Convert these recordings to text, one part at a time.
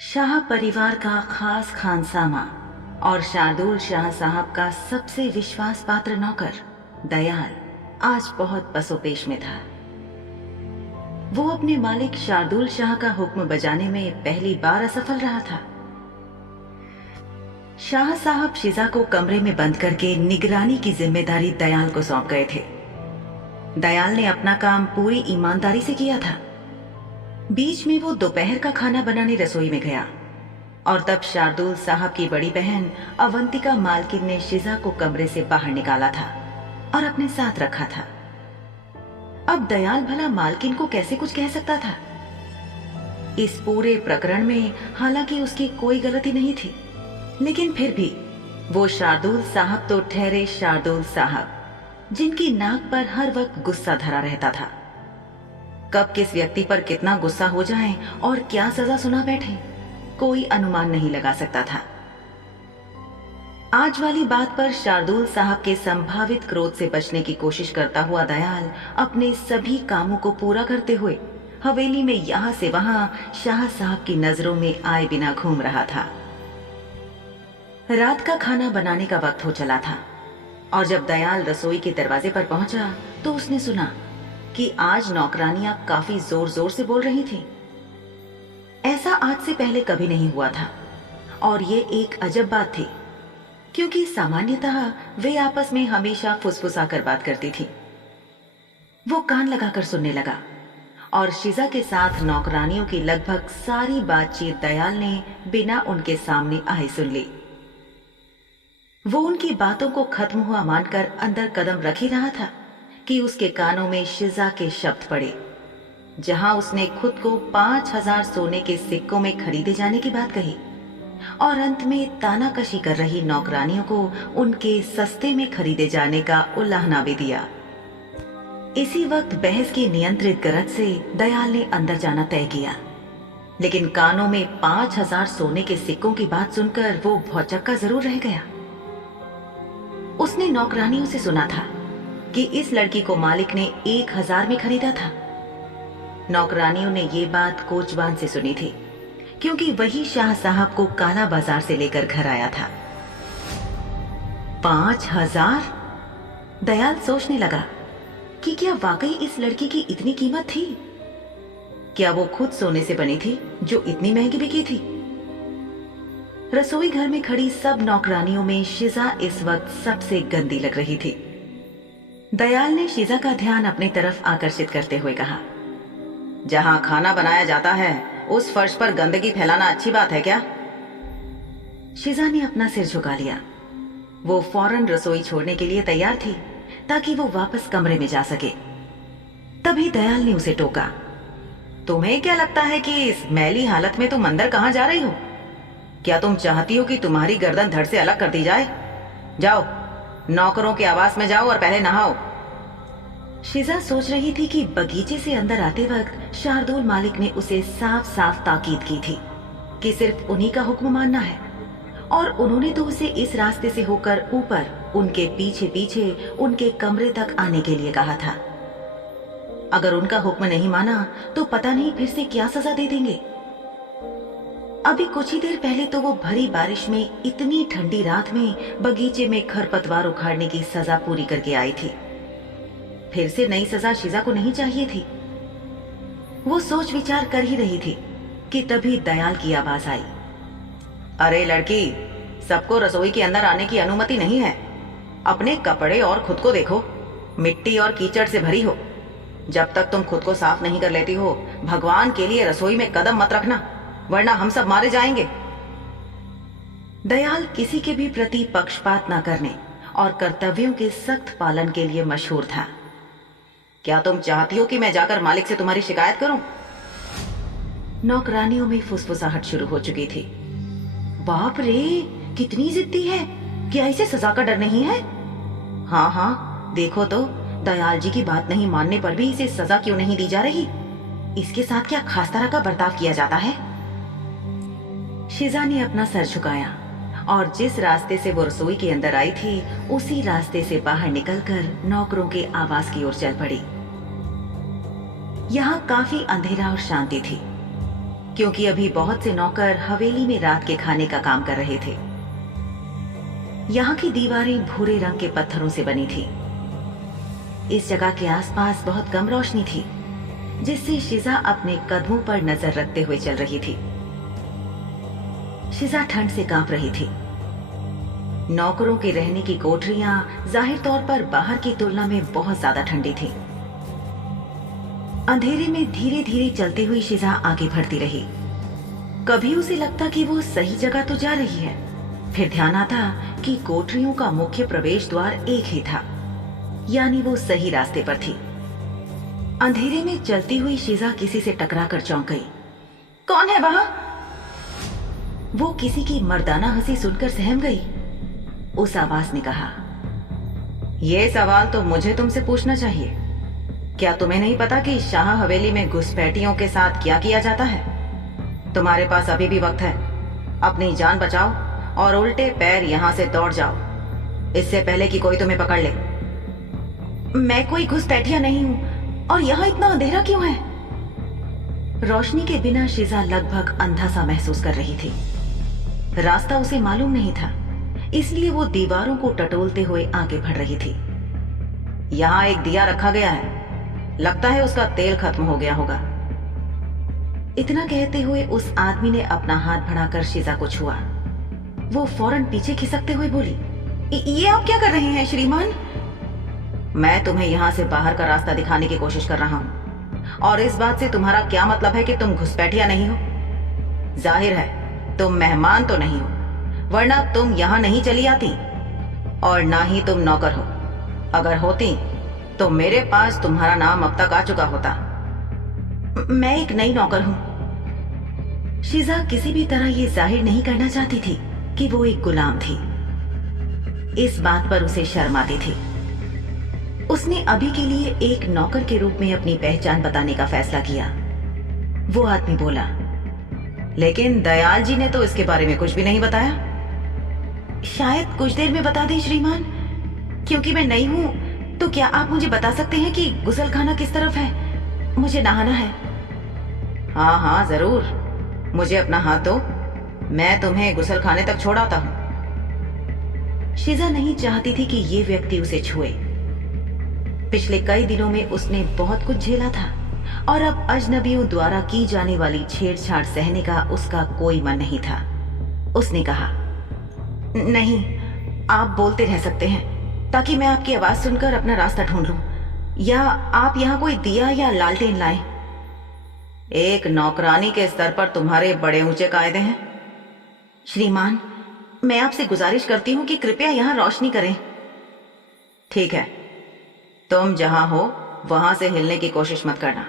शाह परिवार का खास खानसामा और शार्दुल शाह साहब का सबसे विश्वास पात्र नौकर दयाल आज बहुत पसोपेश में था। वो अपने मालिक शार्दुल शाह का हुक्म बजाने में पहली बार असफल रहा था। शाह साहब शिजा को कमरे में बंद करके निगरानी की जिम्मेदारी दयाल को सौंप गए थे। दयाल ने अपना काम पूरी ईमानदारी से किया था। बीच में वो दोपहर का खाना बनाने रसोई में गया और तब शार्दुल साहब की बड़ी बहन अवंतिका मालकिन ने शिजा को कमरे से बाहर निकाला था और अपने साथ रखा था। अब दयाल भला मालकिन को कैसे कुछ कह सकता था? इस पूरे प्रकरण में हालांकि उसकी कोई गलती नहीं थी, लेकिन फिर भी वो शार्दुल साहब तो ठहरे शार्दुल साहब, जिनकी नाक पर हर वक्त गुस्सा धरा रहता था। कब किस व्यक्ति पर कितना गुस्सा हो जाए और क्या सजा सुना बैठे, कोई अनुमान नहीं लगा सकता था। आज वाली बात पर शार्दुल साहब के संभावित क्रोध से बचने की कोशिश करता हुआ दयाल अपने सभी कामों को पूरा करते हुए हवेली में यहां से वहां शाह साहब की नजरों में आए बिना घूम रहा था। रात का खाना बनाने का वक्त हो चला था और जब दयाल रसोई के दरवाजे पर पहुंचा तो उसने सुना कि आज नौकरानियां काफी जोर जोर से बोल रही थी। ऐसा आज से पहले कभी नहीं हुआ था और ये एक अजब बात थी, क्योंकि सामान्यतः वे आपस में हमेशा फुसफुसाकर बात करती थी। वो कान लगाकर सुनने लगा और शिजा के साथ नौकरानियों की लगभग सारी बातचीत दयाल ने बिना उनके सामने आए सुन ली। वो उनकी बातों को खत्म हुआ मानकर अंदर कदम रख ही रहा था कि उसके कानों में शिजा के शब्द पड़े, जहां उसने खुद को 5,000 सोने के सिक्कों में खरीदे जाने की बात कही और अंत में तानाकशी कर रही नौकरानियों को उनके सस्ते में खरीदे जाने का उल्लाहना भी दिया। इसी वक्त बहस की नियंत्रित गरज से दयाल ने अंदर जाना तय किया, लेकिन कानों में 5,000 सोने के सिक्कों की बात सुनकर वो भौचक्का जरूर रह गया। उसने नौकरानियों से सुना था कि इस लड़की को मालिक ने 1,000 में खरीदा था। नौकरानियों ने ये बात कोचवान से सुनी थी, क्योंकि वही शाह साहब को काला बाजार से लेकर घर आया था। 5,000? दयाल सोचने लगा कि क्या वाकई इस लड़की की इतनी कीमत थी? क्या वो खुद सोने से बनी थी जो इतनी महंगी बिकी थी? रसोई घर में खड़ी सब नौकरानियों में शिजा इस वक्त सबसे गंदी लग रही थी। दयाल ने शिजा का ध्यान अपनी तरफ आकर्षित करते हुए कहा, जहां खाना बनाया जाता है उस फर्श पर गंदगी फैलाना अच्छी बात है क्या? शिजा ने अपना सिर झुका लिया। वो फौरन रसोई छोड़ने के लिए तैयार थी ताकि वो वापस कमरे में जा सके। तभी दयाल ने उसे टोका, तुम्हें क्या लगता है कि इस मैली हालत में तुम अंदर कहां जा रही हो? क्या तुम चाहती हो कि तुम्हारी गर्दन धड़ से अलग कर दी जाए? जाओ, नौकरों के आवास में जाओ और पहले नहाओ। शिजा सोच रही थी कि बगीचे से अंदर आते वक्त शार्दुल मालिक ने उसे साफ साफ ताकीद की थी कि सिर्फ उन्हीं का हुक्म मानना है, और उन्होंने तो उसे इस रास्ते से होकर ऊपर उनके पीछे पीछे उनके कमरे तक आने के लिए कहा था। अगर उनका हुक्म नहीं माना तो पता नहीं फिर से क्या सजा दे देंगे। अभी कुछ ही देर पहले तो वो भरी बारिश में इतनी ठंडी रात में बगीचे में खरपतवार उखाड़ने की सजा पूरी करके आई थी। फिर से नई सजा शिजा को नहीं चाहिए थी। वो सोच विचार कर ही रही थी कि तभी दयाल की आवाज आई, अरे लड़की, सबको रसोई के अंदर आने की अनुमति नहीं है। अपने कपड़े और खुद को देखो, मिट्टी और कीचड़ से भरी हो। जब तक तुम खुद को साफ नहीं कर लेती हो, भगवान के लिए रसोई में कदम मत रखना, वरना हम सब मारे जाएंगे। दयाल किसी के भी प्रति पक्षपात न करने और कर्तव्यों के सख्त पालन के लिए मशहूर था। क्या तुम चाहती हो कि मैं जाकर मालिक से तुम्हारी शिकायत करूं? नौकरानियों में फुसफुसाहट शुरू हो चुकी थी। बाप रे, कितनी जिद्दी है! क्या इसे सजा का डर नहीं है? हाँ हाँ, देखो तो दयाल जी की बात नहीं मानने पर भी इसे सजा क्यों नहीं दी जा रही? इसके साथ क्या खास तरह का बर्ताव किया जाता है? शिजा ने अपना सर झुकाया और जिस रास्ते से वो रसोई के अंदर आई थी उसी रास्ते से बाहर निकलकर नौकरों के आवास की ओर चल पड़ी। यहाँ काफी अंधेरा और शांति थी। क्योंकि अभी बहुत से नौकर हवेली में रात के खाने का काम कर रहे थे। यहाँ की दीवारें भूरे रंग के पत्थरों से बनी थी। इस जगह के आसपास बहुत कम रोशनी थी, जिससे शिजा अपने कदमों पर नजर रखते हुए चल रही थी। शिजा ठंड से कांप रही थी। नौकरों के रहने की कोठरियां जाहिर तौर पर बाहर की तुलना में बहुत ज्यादा ठंडी थी। अंधेरे में धीरे धीरे चलती हुई शिजा आगे बढ़ती रही। कभी उसे लगता कि वो सही जगह तो जा रही है, फिर ध्यान आता कि कोठरियों का मुख्य प्रवेश द्वार एक ही था, यानी वो सही रास्ते पर थी। अंधेरे में चलती हुई शिजा किसी से टकराकर चौंक गई। कौन है वहां? वो किसी की मर्दाना हंसी सुनकर सहम गई। उस आवाज ने कहा, यह सवाल तो मुझे तुमसे पूछना चाहिए। क्या तुम्हें नहीं पता कि शाह हवेली में घुसपैठियों के साथ क्या किया जाता है? तुम्हारे पास अभी भी वक्त है। अपनी जान बचाओ और उल्टे पैर यहां से दौड़ जाओ, इससे पहले कि कोई तुम्हें पकड़ ले। मैं कोई घुसपैठिया नहीं हूं, और यहाँ इतना अंधेरा क्यों है? रोशनी के बिना शिजा लगभग अंधा सा महसूस कर रही थी। रास्ता उसे मालूम नहीं था, इसलिए वो दीवारों को टटोलते हुए आगे बढ़ रही थी। यहाँ एक दिया रखा गया है, लगता है उसका तेल खत्म हो गया होगा। इतना कहते हुए उस आदमी ने अपना हाथ बढ़ाकर शिजा को छुआ। वो फौरन पीछे खिसकते हुए बोली, ये आप क्या कर रहे हैं श्रीमान? मैं तुम्हें यहाँ से बाहर का रास्ता दिखाने की कोशिश कर रहा हूँ, और इस बात से तुम्हारा क्या मतलब है कि तुम घुसपैठिया नहीं हो? जाहिर है तुम मेहमान तो नहीं हो, वरना तुम यहाँ नहीं चली आती, और ना ही तुम नौकर हो। अगर होती तो मेरे पास तुम्हारा नाम अब तक आ चुका होता। मैं एक नई नौकर हूं। शिजा किसी भी तरह ये जाहिर नहीं करना चाहती थी कि वो एक गुलाम थी। इस बात पर उसे शर्म आती थी। उसने अभी के लिए एक नौकर के रूप में अपनी पहचान बताने का फैसला किया। वो आदमी बोला, लेकिन दयाल जी ने तो इसके बारे में कुछ भी नहीं बताया। शायद कुछ देर में बता दें श्रीमान, क्योंकि मैं नई हूं। तो क्या आप मुझे बता सकते हैं कि गुसलखाना किस तरफ है? मुझे नहाना है। हाँ हाँ जरूर, मुझे अपना हाथ दो, मैं तुम्हें गुसलखाने तक छोड़ आता हूं। शिजा नहीं चाहती थी कि ये व्यक्ति उसे छुए। पिछले कई दिनों में उसने बहुत कुछ झेला था, और अब अजनबियों द्वारा की जाने वाली छेड़छाड़ सहने का उसका कोई मन नहीं था। उसने कहा, नहीं, आप बोलते रह सकते हैं ताकि मैं आपकी आवाज सुनकर अपना रास्ता ढूंढ लूं, या आप यहाँ कोई दिया या लालटेन लाएं। एक नौकरानी के स्तर पर तुम्हारे बड़े ऊंचे कायदे हैं। श्रीमान, मैं आपसे गुजारिश करती हूँ कि कृपया यहाँ रोशनी करें। ठीक है, तुम जहां हो वहां से हिलने की कोशिश मत करना,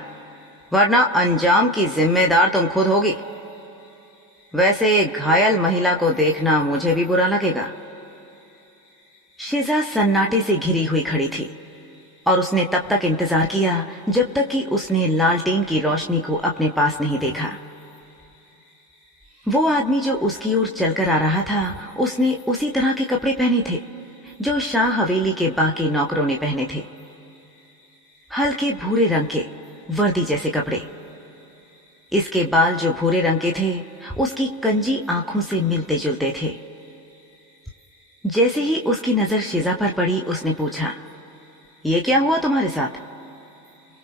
वरना अंजाम की जिम्मेदार तुम खुद होगी। वैसे घायल महिला को देखना मुझे भी बुरा लगेगा। शिजा सन्नाटे से घिरी हुई खड़ी थी, और उसने तब तक इंतजार किया जब तक कि उसने लालटेन की रोशनी को अपने पास नहीं देखा। वो आदमी जो उसकी ओर चलकर आ रहा था, उसने उसी तरह के कपड़े पहने थे जो शाह हवेली के बाकी नौकरों ने पहने थे। हल्के भूरे रंग के वर्दी जैसे कपड़े। इसके बाल जो भूरे रंग के थे, उसकी कंजी आंखों से मिलते जुलते थे। जैसे ही उसकी नजर शिजा पर पड़ी, उसने पूछा, ये क्या हुआ तुम्हारे साथ?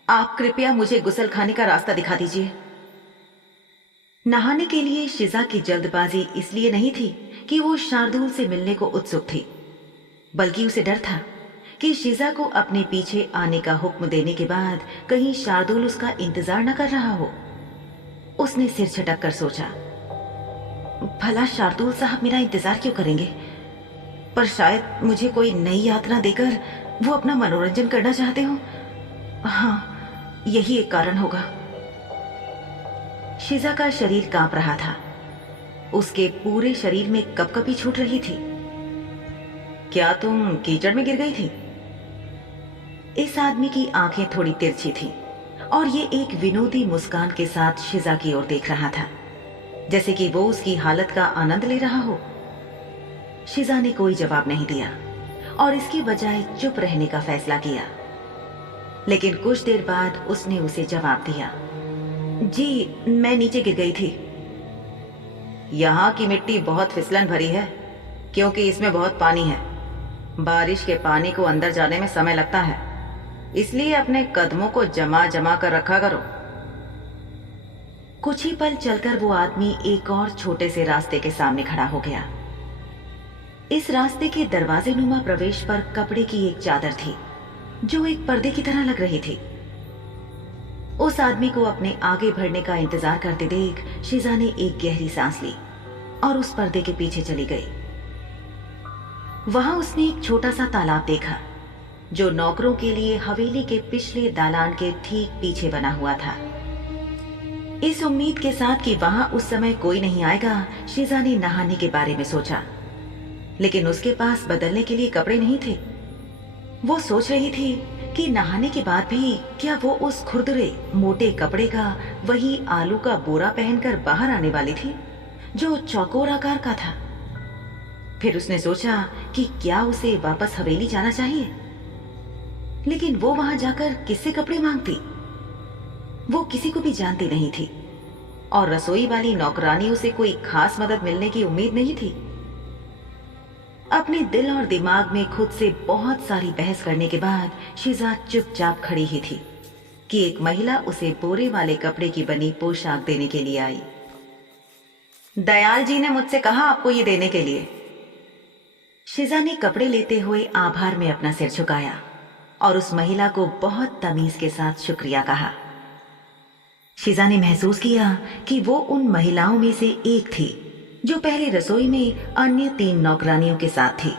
आप कृपया मुझे गुसलखाने का रास्ता दिखा दीजिए। नहाने के लिए शिजा की जल्दबाजी इसलिए नहीं थी कि वो शार्दुल से मिलने को उत्सुक थी, बल्कि उसे डर था कि शिजा को अपने पीछे आने का हुक्म देने के बाद कहीं शार्दुल उसका इंतजार न कर रहा हो। उसने सिर झटक कर सोचा, भला शार्दुल साहब मेरा इंतजार क्यों करेंगे? पर शायद मुझे कोई नई यातना देकर वो अपना मनोरंजन करना चाहते हो। हाँ, यही एक कारण होगा। शिजा का शरीर कांप रहा था। उसके पूरे शरीर में कपकपी छूट रही थी। क्या तुम कीचड़ में गिर गई थी? इस आदमी की आंखें थोड़ी तिरछी थीं, और ये एक विनोदी मुस्कान के साथ शिजा की ओर देख रहा था, जैसे कि वो उसकी हालत का आनंद ले रहा हो। शिजा ने कोई जवाब नहीं दिया और इसकी बजाय चुप रहने का फैसला किया। लेकिन कुछ देर बाद उसने उसे जवाब दिया, जी, मैं नीचे गिर गई थी। यहाँ की मिट्टी बहुत फिसलन भरी है क्योंकि इसमें बहुत पानी है। बारिश के पानी को अंदर जाने में समय लगता है, इसलिए अपने कदमों को जमा जमा कर रखा करो। कुछ ही पल चलकर वो आदमी एक और छोटे से रास्ते के सामने खड़ा हो गया। इस रास्ते के दरवाजे नुमा प्रवेश पर कपड़े की एक चादर थी जो एक पर्दे की तरह लग रही थी। उस आदमी को अपने आगे बढ़ने का इंतजार करते देख शीजा ने एक गहरी सांस ली और उस पर्दे के पीछे चली गई। वहां उसने एक छोटा सा तालाब देखा जो नौकरों के लिए हवेली के पिछले दालान के ठीक पीछे बना हुआ था। इस उम्मीद के साथ कि वहां उस समय कोई नहीं आएगा, शीजा ने नहाने के बारे में सोचा, लेकिन उसके पास बदलने के लिए कपड़े नहीं थे। वो सोच रही थी कि नहाने के बाद भी क्या वो उस खुरदुरे मोटे कपड़े का वही आलू का बोरा पहनकर बाहर आने वाली थी जो चौकोर आकार का था। फिर उसने सोचा कि क्या उसे वापस हवेली जाना चाहिए, लेकिन वो वहां जाकर किससे कपड़े मांगती? वो किसी को भी जानती नहीं थी और रसोई वाली नौकरानियों से कोई खास मदद मिलने की उम्मीद नहीं थी। अपने दिल और दिमाग में खुद से बहुत सारी बहस करने के बाद शीजा चुपचाप खड़ी ही थी कि एक महिला उसे बोरे वाले कपड़े की बनी पोशाक देने के लिए आई। दयाल जी ने मुझसे कहा आपको ये देने के लिए। शीजा ने कपड़े लेते हुए आभार में अपना सिर झुकाया और उस महिला को बहुत तमीज के साथ शुक्रिया कहा। शीजा ने महसूस किया कि वो उन महिलाओं में से एक थी जो पहले रसोई में अन्य 3 नौकरानियों के साथ थी,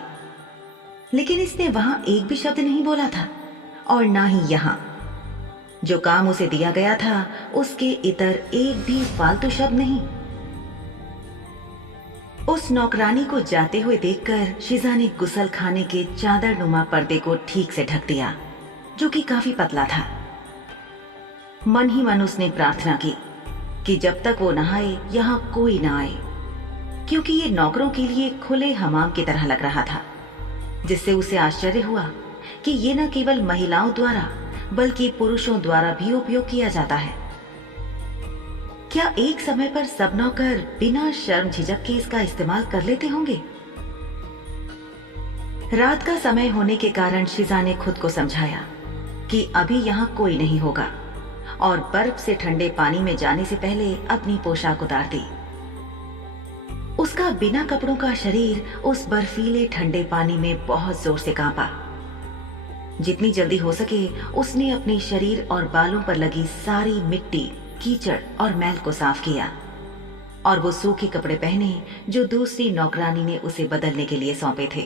लेकिन इसने वहां एक भी शब्द नहीं बोला था और ना ही यहां। जो काम उसे दिया गया था उसके इतर एक भी फालतू शब्द नहीं। उस नौकरानी को जाते हुए देखकर शीजा ने गुसल खाने के चादर नुमा पर्दे को ठीक से ढक दिया जो कि काफी पतला था। मन ही मन उसने प्रार्थना की कि जब तक वो नहाए यहां कोई ना आए, क्योंकि ये नौकरों के लिए खुले हमाम की तरह लग रहा था, जिससे उसे आश्चर्य हुआ कि ये न केवल महिलाओं द्वारा बल्कि पुरुषों द्वारा भी उपयोग किया जाता है। क्या एक समय पर सब नौकर बिना शर्म झिझक के इसका इस्तेमाल कर लेते होंगे? रात का समय होने के कारण शीजा ने खुद को समझाया कि अभी यहाँ कोई नहीं होगा और बर्फ से ठंडे पानी में जाने से पहले अपनी पोशाक उतार दी। उसका बिना कपड़ों का शरीर उस बर्फीले ठंडे पानी में बहुत जोर से कांपा। जितनी जल्दी हो सके उसने अपने शरीर और बालों पर लगी सारी मिट्टी, कीचड़ और मैल को साफ किया और वो सूखे कपड़े पहने जो दूसरी नौकरानी ने उसे बदलने के लिए सौंपे थे।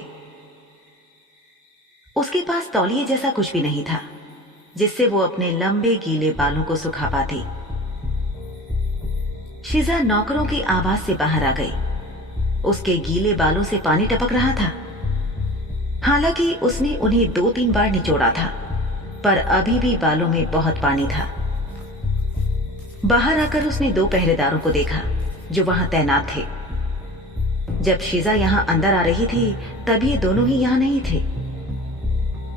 उसके पास तौलिए जैसा कुछ भी नहीं था जिससे वो अपने लंबे गीले बालों को सुखा पाती। शीजा नौकरों की आवाज से बाहर आ गई। उसके गीले बालों से पानी टपक रहा था। हालांकि उसने उन्हें 2-3 बार निचोड़ा था, पर अभी भी बालों में बहुत पानी था। बाहर आकर उसने 2 पहरेदारों को देखा जो वहां तैनात थे। जब शीजा यहां अंदर आ रही थी तब ये दोनों ही यहां नहीं थे।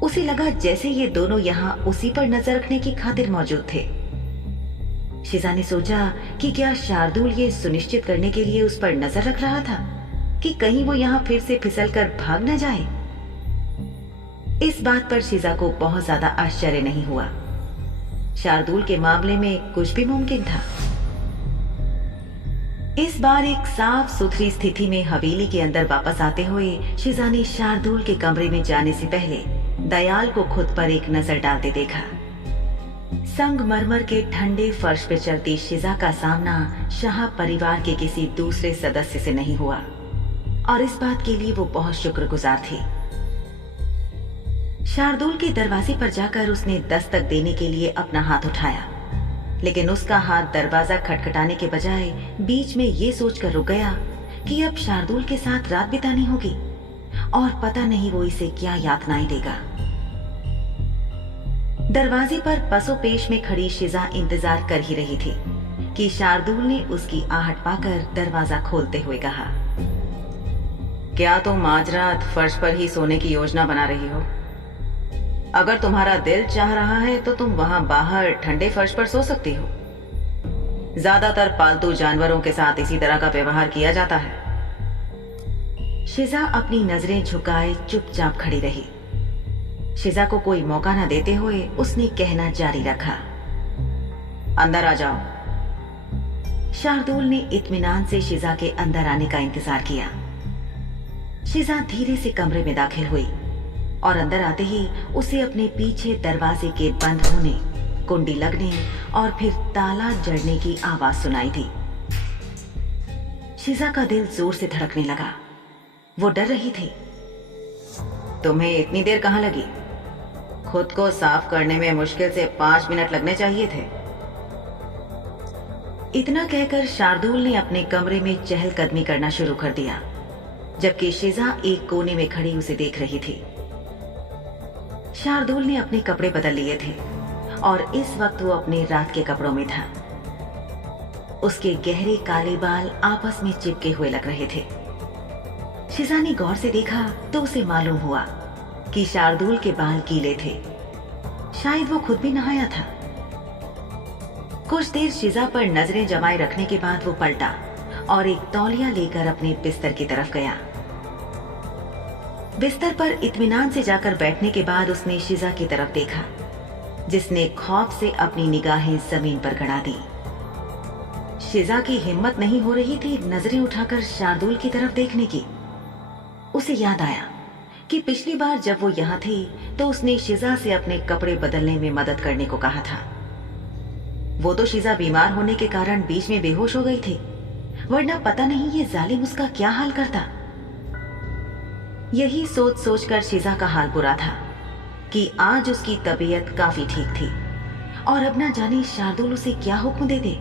उसे लगा जैसे ये दोनों यहां उसी पर नजर रखने की खातिर मौजूद थे। शीजा ने सोचा कि क्या शार्दुल ये सुनिश्चित करने के लिए उस पर नजर रख रहा था कि कहीं वो यहां फिर से फिसलकर भाग न जाए। इस बात पर शीजा को बहुत ज्यादा आश्चर्य नहीं हुआ। शार्दुल के मामले में कुछ भी मुमकिन था। इस बार एक साफ सुथरी स्थिति में हवेली के अंदर वापस आते हुए शीजा ने शार्दुल के कमरे में जाने से पहले दयाल को खुद पर एक नजर डालते देखा। संगमरमर के ठंडे फर्श पर चलती शीजा का सामना शाह परिवार के किसी दूसरे सदस्य से नहीं हुआ और इस बात के लिए वो बहुत शुक्रगुजार थी। शार्दुल के दरवाजे पर जाकर उसने दस्तक देने के लिए अपना हाथ उठाया, लेकिन उसका हाथ दरवाजा खटखटाने के बजाय बीच में ये सोचकर रुक गया कि अब शार्दुल के साथ रात बितानी होगी और पता नहीं वो इसे क्या यातनाएं देगा। दरवाजे पर पसोपेश में खड़ी शीजा इंतजार कर ही रही थी कि शार्दुल ने उसकी आहट पाकर दरवाजा खोलते हुए कहा, क्या तुम आज रात फर्श पर ही सोने की योजना बना रही हो? अगर तुम्हारा दिल चाह रहा है तो तुम वहां बाहर ठंडे फर्श पर सो सकती हो। ज्यादातर पालतू जानवरों के साथ इसी तरह का व्यवहार किया जाता है। शिजा अपनी नजरें झुकाए चुपचाप खड़ी रही। शिजा को कोई मौका न देते हुए उसने कहना जारी रखा, अंदर आ जाओ। शार्दुल ने इत्मीनान से शिजा के अंदर आने का इंतजार किया। शिजा धीरे से कमरे में दाखिल हुई और अंदर आते ही उसे अपने पीछे दरवाजे के बंद होने, कुंडी लगने और फिर ताला जड़ने की आवाज सुनाई दी। शिजा का दिल जोर से धड़कने लगा। वो डर रही थी। तुम्हें इतनी देर कहां लगी? खुद को साफ करने में मुश्किल से 5 मिनट लगने चाहिए थे। इतना कहकर शार्दुल ने अपने कमरे में चहलकदमी करना शुरू कर दिया, जबकि शिजा एक कोने में खड़ी उसे देख रही थी। शार्दुल ने अपने कपड़े बदल लिए थे और इस वक्त वो अपने रात के कपड़ों में था। उसके गहरे काले बाल आपस में चिपके हुए लग रहे थे। शिजा ने गौर से देखा तो उसे मालूम हुआ कि शार्दुल के बाल गीले थे। शायद वो खुद भी नहाया था। कुछ देर शिजा पर नजरें जमाए रखने के बाद वो पलटा और एक तौलिया लेकर अपने बिस्तर की तरफ गया। बिस्तर पर इत्मीनान से जाकर बैठने के बाद उसने शिजा की तरफ देखा, जिसने खौफ से अपनी निगाहें जमीन पर गड़ा दी। शिजा की हिम्मत नहीं हो रही थी नजरें उठाकर शार्दुल की तरफ देखने की। उसे याद आया कि पिछली बार जब वो यहाँ थी तो उसने शिजा से अपने कपड़े बदलने में मदद करने को कहा था। वो तो शिजा बीमार होने के कारण बीच में बेहोश हो गई थी, वरना पता नहीं ये जालिम उसका क्या हाल करता। यही सोच सोचकर शिजा का हाल बुरा था कि आज उसकी तबीयत काफी ठीक थी और अब ना जाने शार्दुल उसे क्या हुक्म दे दे।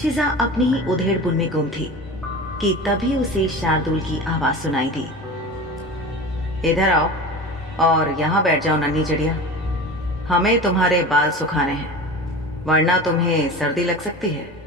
शिजा अपनी ही उधेड़-बुन में गुम थी कि तभी उसे शार्दुल की आवाज सुनाई दी, इधर आओ और यहाँ बैठ जाओ नन्ही चिड़िया। हमें तुम्हारे बाल सुखाने हैं, वरना तुम्हें सर्दी लग सकती है।